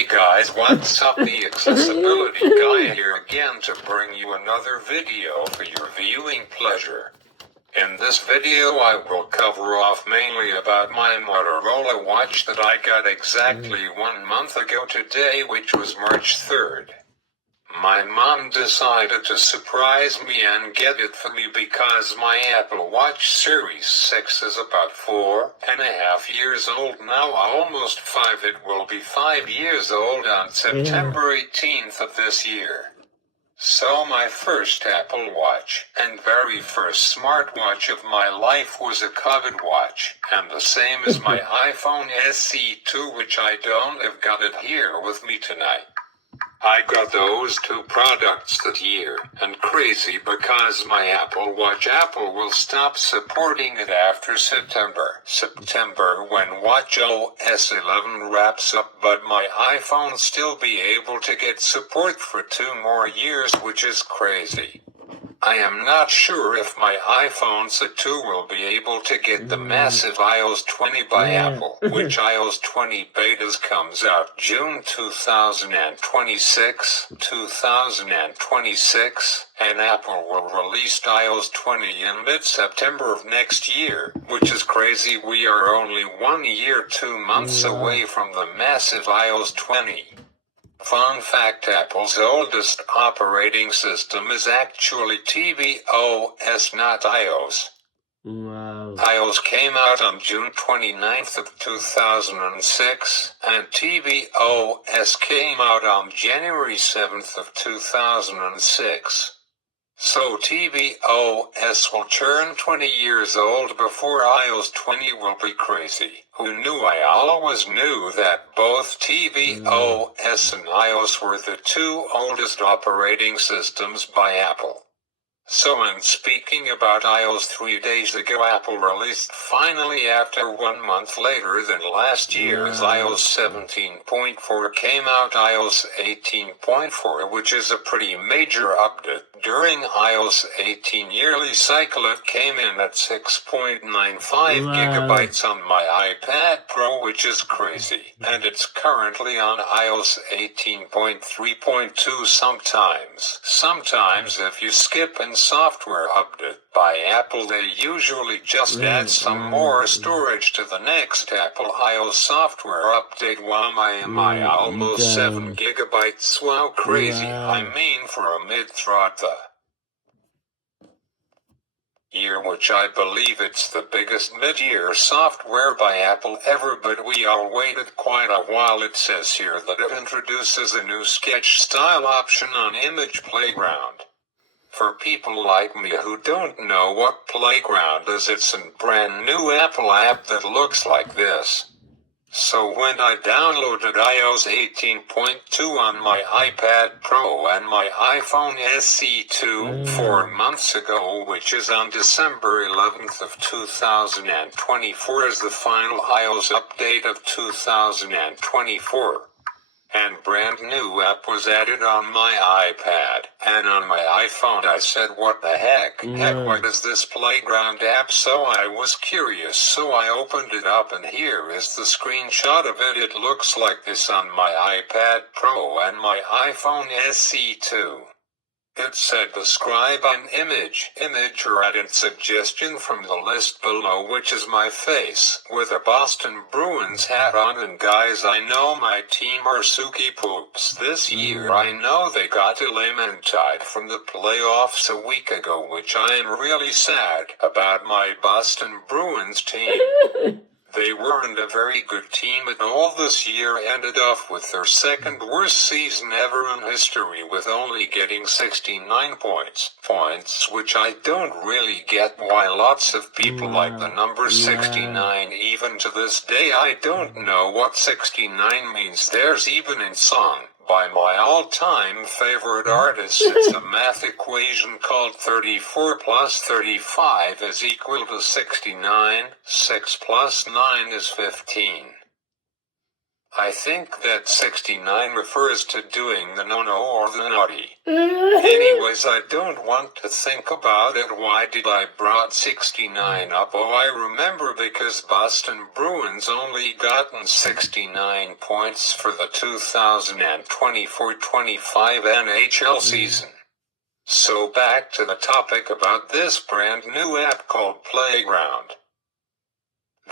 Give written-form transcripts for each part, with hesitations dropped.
Hey guys, what's up? The accessibility guy here again to bring you another video for your viewing pleasure. In this video I will cover off mainly about my Motorola watch that I got exactly 1 month ago today, which was March 3rd. My mom decided to surprise me and get it for me because my Apple Watch Series 6 is about 4.5 years old now, almost 5. It will be 5 years old on September 18th of this year. So my first Apple Watch and very first smartwatch of my life was a coveted watch, and the same as my iPhone SE2, which I don't have got it here with me tonight. I got those two products that year, and crazy because my Apple Watch Apple will stop supporting it after September when watchOS 11 wraps up, but my iPhone still be able to get support for 2 more years, which is crazy. I am not sure if my iPhone 2 will be able to get the massive iOS 20 by Apple, which iOS 20 betas comes out June 2026, and Apple will release iOS 20 in mid-September of next year, which is crazy. We are only 1 year, 2 months away from the massive iOS 20. Fun fact: Apple's oldest operating system is actually tvOS, not iOS. Wow. iOS came out on June 29th of 2006, and tvOS came out on January 7th of 2006. So tvOS will turn 20 years old before iOS 20 will be crazy. Who knew? I always knew that both tvOS and iOS were the 2 oldest operating systems by Apple. So, and speaking about iOS, 3 days ago Apple released finally, after 1 month later than last year's iOS 17.4 came out, iOS 18.4, which is a pretty major update. During iOS 18 yearly cycle it came in at 6.95 gigabytes on my iPad Pro, which is crazy, and it's currently on iOS 18.3.2 sometimes if you skip an software update by Apple, they usually just add some more storage to the next Apple iOS software update. Wow, my almost 7 gigabytes. Wow, crazy. I mean, for a mid-throttle year, which I believe it's the biggest mid-year software by Apple ever, but we all waited quite a while. It says here that it introduces a new sketch style option on Image Playground. For people like me who don't know what Playground is, it's a brand new Apple app that looks like this. So when I downloaded iOS 18.2 on my iPad Pro and my iPhone SE2 4 months ago, which is on December 11th of 2024 as the final iOS update of 2024. And brand new app was added on my iPad, and on my iPhone I said, what the heck, what is this Playground app? So I was curious, so I opened it up, and here is the screenshot of it. It looks like this on my iPad Pro and my iPhone SE2. It said describe an image or add a suggestion from the list below, which is my face with a Boston Bruins hat on, and guys, I know my team are Suki Poops this year. I know they got eliminated from the playoffs a week ago, which I am really sad about my Boston Bruins team. They weren't a very good team at all this year, ended off with their second worst season ever in history with only getting 69 points, which I don't really get why lots of people like the number 69. Even to this day I don't know what 69 means. There's even a song by my all-time favorite artist. It's a math equation called 34 plus 35 is equal to 69. 6 plus 9 is 15. I think that 69 refers to doing the no-no or the naughty. Anyways, I don't want to think about it. Why did I brought 69 up? Oh, I remember, because Boston Bruins only gotten 69 points for the 2024-25 NHL season. So back to the topic about this brand new app called Playground.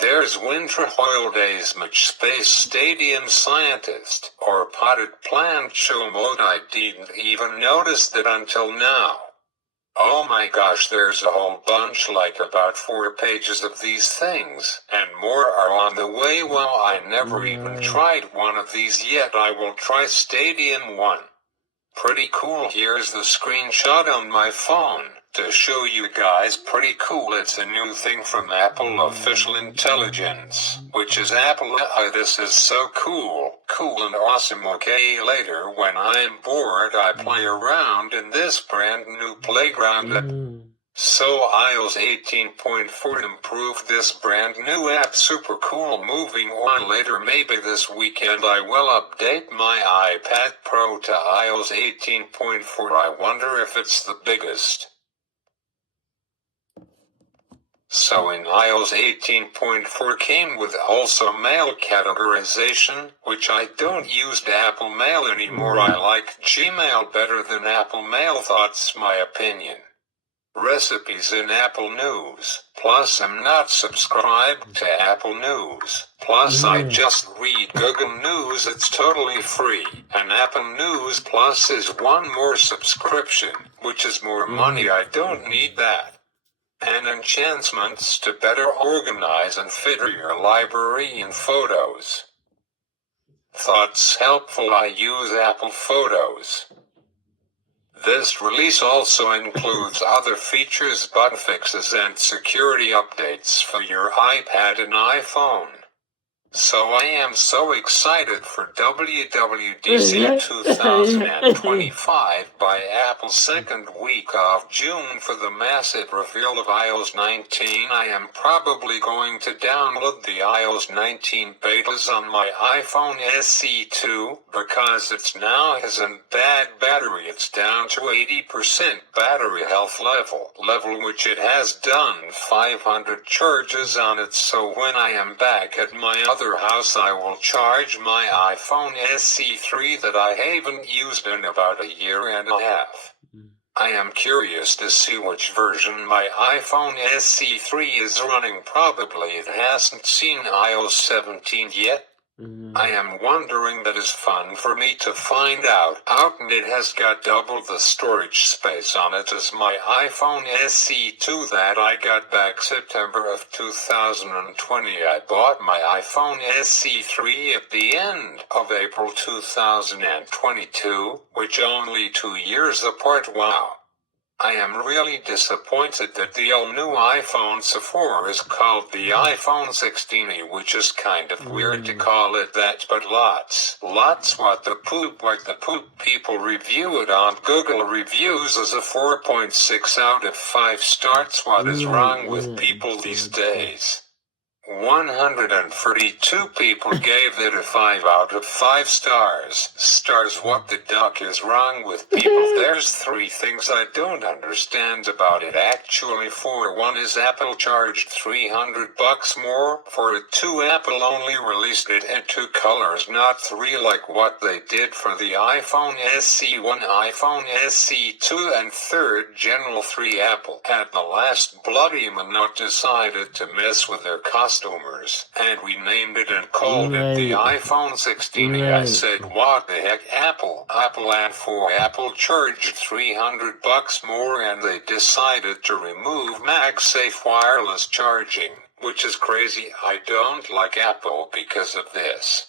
There's winter holidays much space stadium scientist or potted plant show mode. I didn't even notice that until now. Oh my gosh, there's a whole bunch, like about 4 pages of these things, and more are on the way. Well, I never even tried one of these yet. I will try Stadium 1. Pretty cool. Here's the screenshot on my phone to show you guys. Pretty cool. It's a new thing from Apple Official Intelligence, which is Apple. This is so cool. Cool and awesome. Okay, later when I'm bored, I play around in this brand new Playground. So iOS 18.4 improved this brand new app. Super cool. Moving on, later maybe this weekend I will update my iPad Pro to iOS 18.4. I wonder if it's the biggest. So in iOS 18.4 came with also mail categorization, which I don't use Apple Mail anymore. I like Gmail better than Apple Mail. That's my opinion. Recipes in Apple News. Plus, I'm not subscribed to Apple News. Plus, I just read Google News. It's totally free. And Apple News Plus is one more subscription, which is more money. I don't need that. And enhancements to better organize and fit your library and photos. Thoughts helpful. I use Apple Photos. This release also includes other features, bug fixes, and security updates for your iPad and iPhone. So I am so excited for WWDC 2025 by Apple second week of June for the massive reveal of iOS 19. I am probably going to download the iOS 19 betas on my iPhone SE 2 because it now has a bad battery. It's down to 80% battery health level which it has done 500 charges on it. So when I am back at my other house, I will charge my iPhone SE 3 that I haven't used in about a year and a half. I am curious to see which version my iPhone SE 3 is running. Probably it hasn't seen iOS 17 yet. I am wondering. That is fun for me to find out. And it has got double the storage space on it as my iPhone SE 2 that I got back September of 2020. I bought my iPhone SE 3 at the end of April 2022, which only 2 years apart. Wow. I am really disappointed that the all-new iPhone 4 is called the iPhone 16e, which is kind of weird to call it that, but lots what the poop, like the poop. People review it on Google Reviews as a 4.6 out of 5 stars. What is wrong with people these days? 132 people gave it a 5 out of 5 stars. What the duck is wrong with people? There's 3 things I don't understand about it actually. For one is Apple charged $300 more for it. 2, Apple only released it in 2 colors, not 3 like what they did for the iPhone SE 1, iPhone SE 2, and 3rd General 3. Apple at the last bloody minute decided to mess with their customers and renamed it and called it the iPhone 16e. I said, what the heck? Apple and for Apple charged $300 more, and they decided to remove MagSafe wireless charging, which is crazy. I don't like Apple because of this.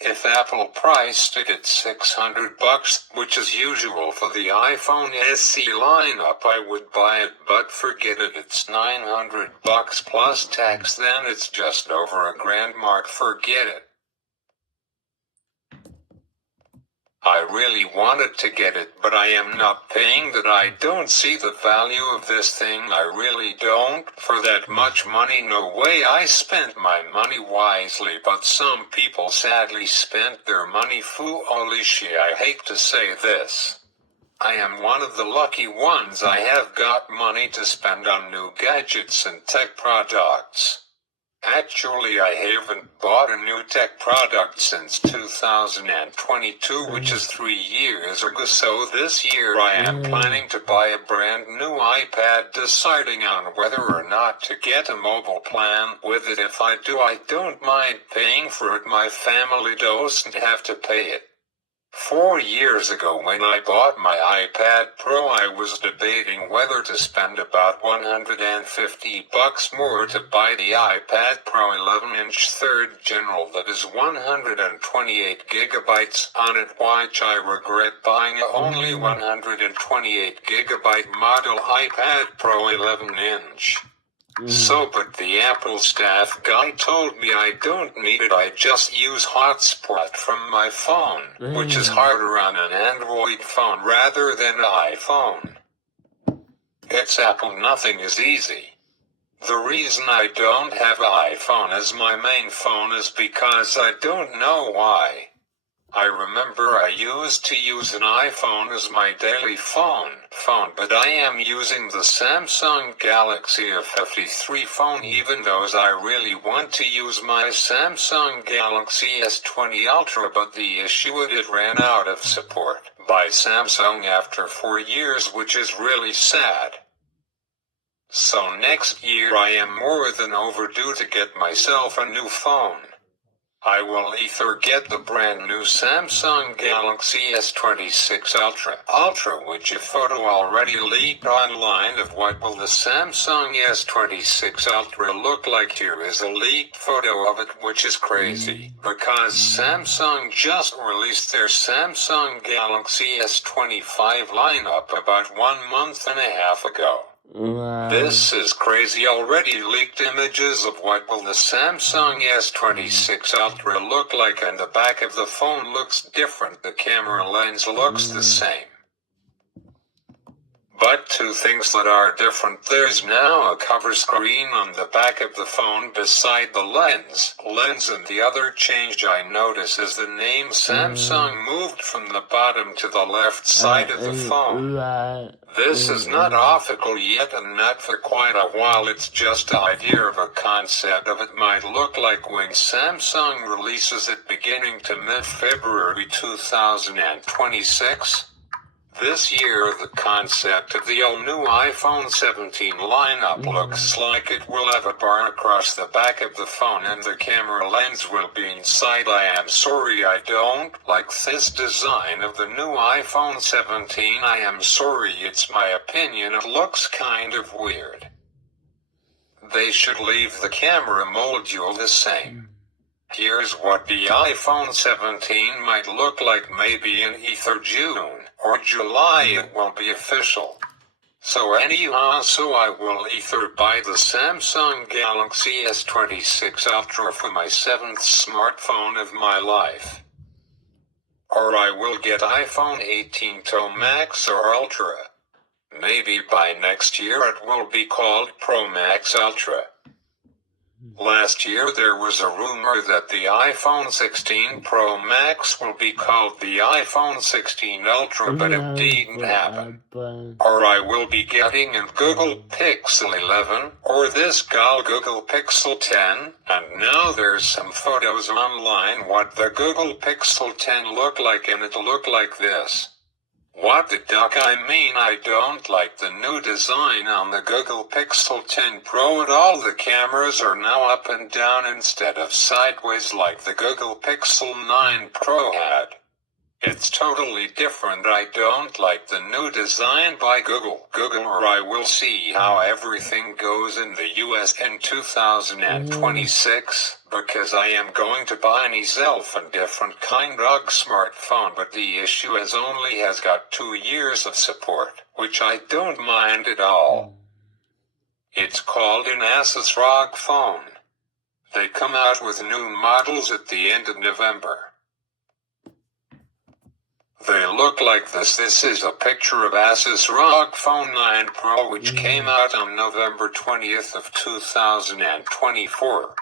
If Apple priced it at $600, which is usual for the iPhone SE lineup, I would buy it, but forget it. It's $900 plus tax, then it's just over $1,000 mark. Forget it. I really wanted to get it, but I am not paying that. I don't see the value of this thing. I really don't. For that much money, no way. I spent my money wisely, but some people sadly spent their money foolishly. I hate to say this. I am one of the lucky ones. I have got money to spend on new gadgets and tech products. Actually, I haven't bought a new tech product since 2022, which is 3 years ago. So this year I am planning to buy a brand new iPad, deciding on whether or not to get a mobile plan with it. If I do, I don't mind paying for it. My family doesn't have to pay it. 4 years ago when I bought my iPad Pro, I was debating whether to spend about $150 more to buy the iPad Pro 11-inch 3rd General that is 128 gigabytes on it, which I regret buying only 128 gigabyte model iPad Pro 11-inch. But the Apple staff guy told me I don't need it. I just use hotspot from my phone, which is harder on an Android phone rather than an iPhone. It's Apple, nothing is easy. The reason I don't have an iPhone as my main phone is because I don't know why. I remember I used to use an iPhone as my daily phone, but I am using the Samsung Galaxy S53 phone, even though I really want to use my Samsung Galaxy S20 Ultra, but the issue is it ran out of support by Samsung after 4 years, which is really sad. So next year I am more than overdue to get myself a new phone. I will either get the brand new Samsung Galaxy S26 Ultra, which a photo already leaked online of what will the Samsung S26 Ultra look like. Here is a leaked photo of it, which is crazy, because Samsung just released their Samsung Galaxy S25 lineup about 1.5 months ago. Wow. This is crazy. Already leaked images of what will the Samsung S26 Ultra look like, and the back of the phone looks different. The camera lens looks the same. But two things that are different: there's now a cover screen on the back of the phone beside the lens, and the other change I notice is the name Samsung moved from the bottom to the left side of the phone. This is not official yet and not for quite a while. It's just an idea of a concept of it might look like when Samsung releases it beginning to mid-February 2026. This year, the concept of the all-new iPhone 17 lineup looks like it will have a bar across the back of the phone and the camera lens will be inside. I am sorry, I don't like this design of the new iPhone 17. I am sorry, it's my opinion. It looks kind of weird. They should leave the camera module the same. Here's what the iPhone 17 might look like. Maybe in either June or July it will be official. So anyhow, I will either buy the Samsung Galaxy S26 Ultra for my 7th smartphone of my life, or I will get iPhone 18 Pro Max or Ultra. Maybe by next year it will be called Pro Max Ultra. Last year there was a rumor that the iPhone 16 Pro Max will be called the iPhone 16 Ultra, but it didn't happen. Or I will be getting a Google Pixel 11, or this Google Pixel 10, and now there's some photos online what the Google Pixel 10 look like, and it look like this. What the duck? I mean, I don't like the new design on the Google Pixel 10 Pro at all. The cameras are now up and down instead of sideways like the Google Pixel 9 Pro had. It's totally different. I don't like the new design by Google, or I will see how everything goes in the US in 2026, because I am going to buy myself a different kind of smartphone, but the issue is only has got 2 years of support, which I don't mind at all. It's called an Asus ROG phone. They come out with new models at the end of November. They look like this. This is a picture of Asus ROG Phone 9 Pro, which came out on November 20th of 2024.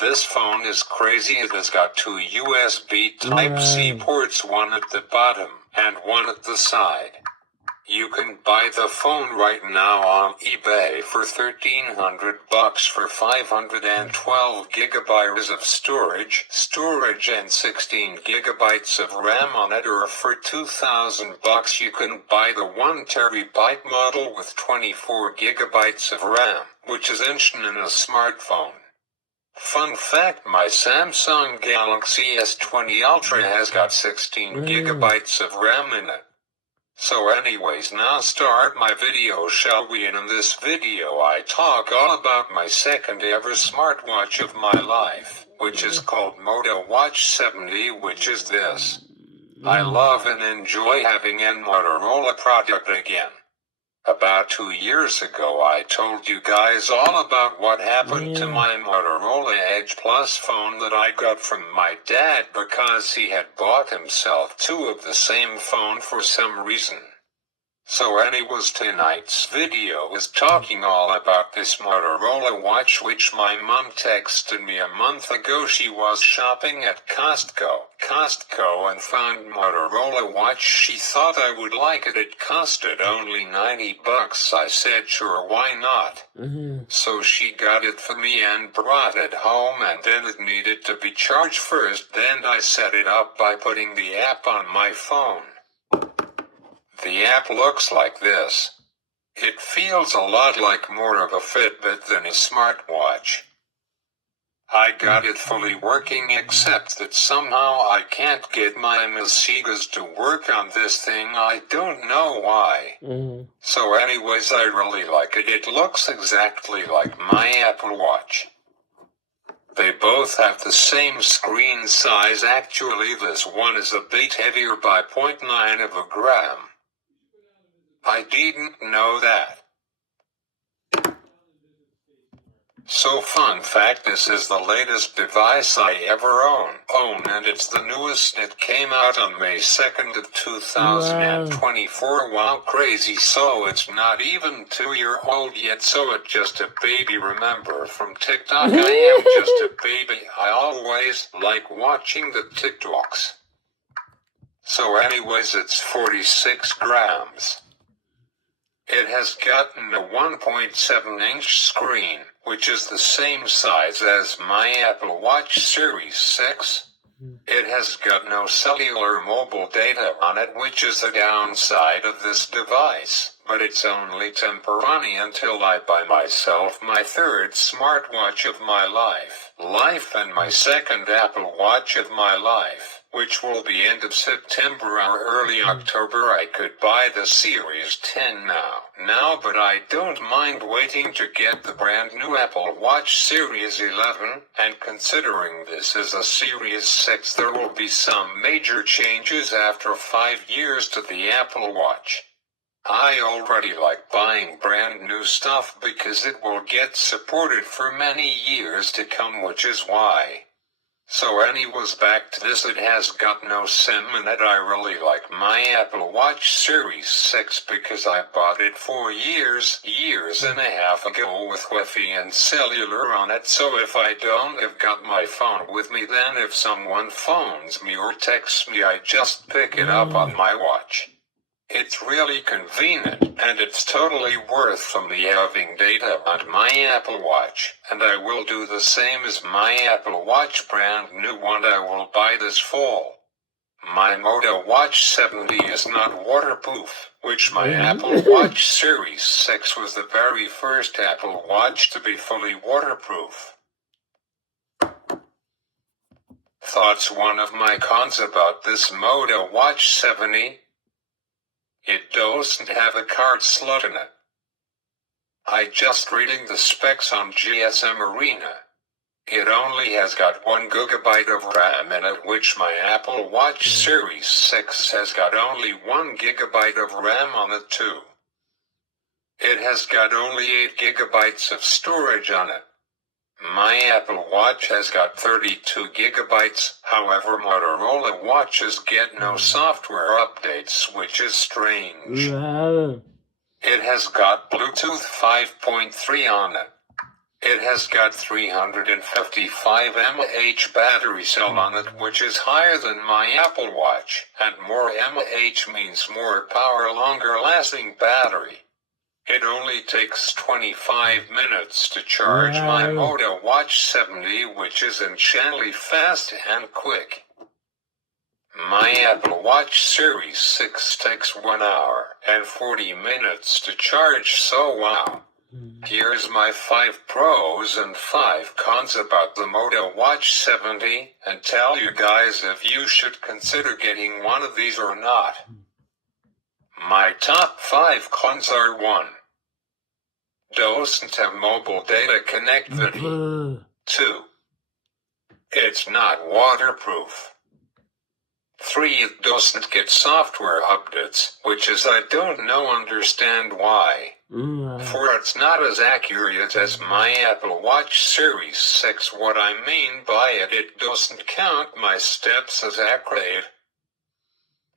This phone is crazy. It has got two USB Type-C ports, one at the bottom and one at the side. You can buy the phone right now on eBay for $1,300 for 512 gigabytes of storage and 16 gigabytes of RAM on it, or for $2,000 you can buy the 1 terabyte model with 24 gigabytes of RAM, which is instant in a smartphone. Fun fact, my Samsung Galaxy S20 Ultra has got 16 gigabytes of RAM in it. So anyways, now start my video, shall we? And in this video I talk all about my second ever smartwatch of my life, which is called Moto Watch 70, which is this. I love and enjoy having a Motorola product again. About 2 years ago I told you guys all about what happened to my Motorola Edge Plus phone that I got from my dad because he had bought himself two of the same phone for some reason. So anyways, tonight's video is talking all about this Motorola watch, which my mom texted me a month ago. She was shopping at Costco and found Motorola watch. She thought I would like it. It costed only $90. I said sure, why not? So she got it for me and brought it home, and then it needed to be charged first. Then I set it up by putting the app on my phone. The app looks like this. It feels a lot like more of a Fitbit than a smartwatch. I got it fully working, except that somehow I can't get my Masigas to work on this thing. I don't know why. So anyways, I really like it. It looks exactly like my Apple Watch. They both have the same screen size. Actually, this one is a bit heavier by 0.9 of a gram. I didn't know that. So fun fact, this is the latest device I ever own, and it's the newest. It came out on May 2nd of 2024. Wow, crazy. So it's not even 2-year-old yet, so it's just a baby. Remember from TikTok, I am just a baby. I always like watching the TikToks. So anyways, it's 46 grams. It has gotten a 1.7-inch screen, which is the same size as my Apple Watch Series 6. It has got no cellular mobile data on it, which is the downside of this device, but it's only temporary until I buy myself my third smartwatch of my life, and my second Apple Watch of my life, which will be end of September or early October. I could buy the Series 10 now, but I don't mind waiting to get the brand new Apple Watch Series 11, and considering this is a Series 6, there will be some major changes after 5 years to the Apple Watch. I already like buying brand new stuff because it will get supported for many years to come, which is why. So anyways, back to this. It has got no SIM in it. I really like my Apple Watch Series 6 because I bought it 4 years and a half ago with Wi-Fi and cellular on it. So if I don't have got my phone with me, then if someone phones me or texts me, I just pick it up on my watch. It's really convenient, and it's totally worth for me having data on my Apple Watch, and I will do the same as my Apple Watch brand new one I will buy this fall. My Moto Watch 70 is not waterproof, which my Apple Watch Series 6 was the very first Apple Watch to be fully waterproof. Thoughts. One of my cons about this Moto Watch 70. It doesn't have a card slot in it. I just reading the specs on GSM Arena. It only has got 1 gigabyte of RAM in it, which my Apple Watch Series 6 has got only 1 gigabyte of RAM on it too. It has got only 8 gigabytes of storage on it. My Apple Watch has got 32 gigabytes, however Motorola watches get no software updates, which is strange. It has got Bluetooth 5.3 on it. It has got 355 mAh battery cell on it, which is higher than my Apple Watch, and more mAh means more power, longer lasting battery. It only takes 25 minutes to charge my Moto Watch 70, which is insanely fast and quick. My Apple Watch Series 6 takes 1 hour and 40 minutes to charge, so wow. Here's my 5 pros and 5 cons about the Moto Watch 70, and tell you guys if you should consider getting one of these or not. My top 5 cons are: 1. Doesn't have mobile data connectivity. 2. It's not waterproof. 3. It doesn't get software updates, which is I don't understand why. 4. It's not as accurate as my Apple Watch Series 6. What I mean by it doesn't count my steps as accurate.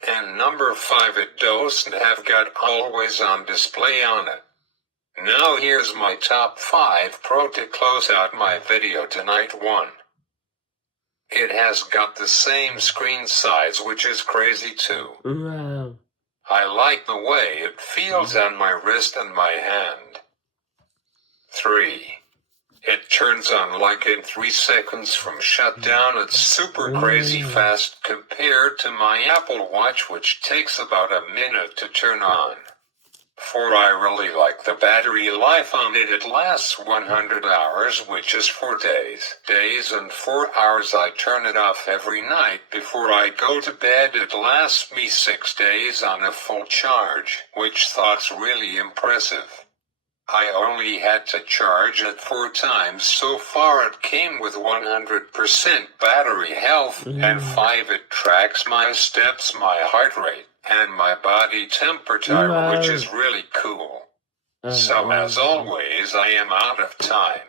And number 5, it doesn't have got always on display on it. Now here's my top 5 pro to close out my video tonight. 1. It has got the same screen size, which is crazy too. I like the way it feels on my wrist and my hand. 3. It turns on like in 3 seconds from shutdown. It's super crazy fast compared to my Apple Watch, which takes about a minute to turn on. 4. I really like the battery life on it. It lasts 100 hours, which is 4 days and 4 hours. I turn it off every night before I go to bed. It lasts me 6 days on a full charge, which thought's really impressive. I only had to charge it 4 times so far. It came with 100% battery health, and 5. It tracks my steps, my heart rate, and my body temperature, which is really cool. So as always, I am out of time.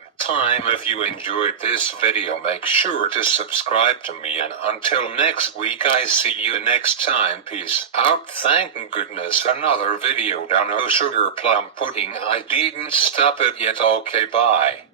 If you enjoyed this video, make sure to subscribe to me, and until next week, I see you next time. Peace out. Thank goodness another video done. Oh, sugar plum pudding, I didn't stop it yet. Okay, bye.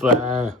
Bye.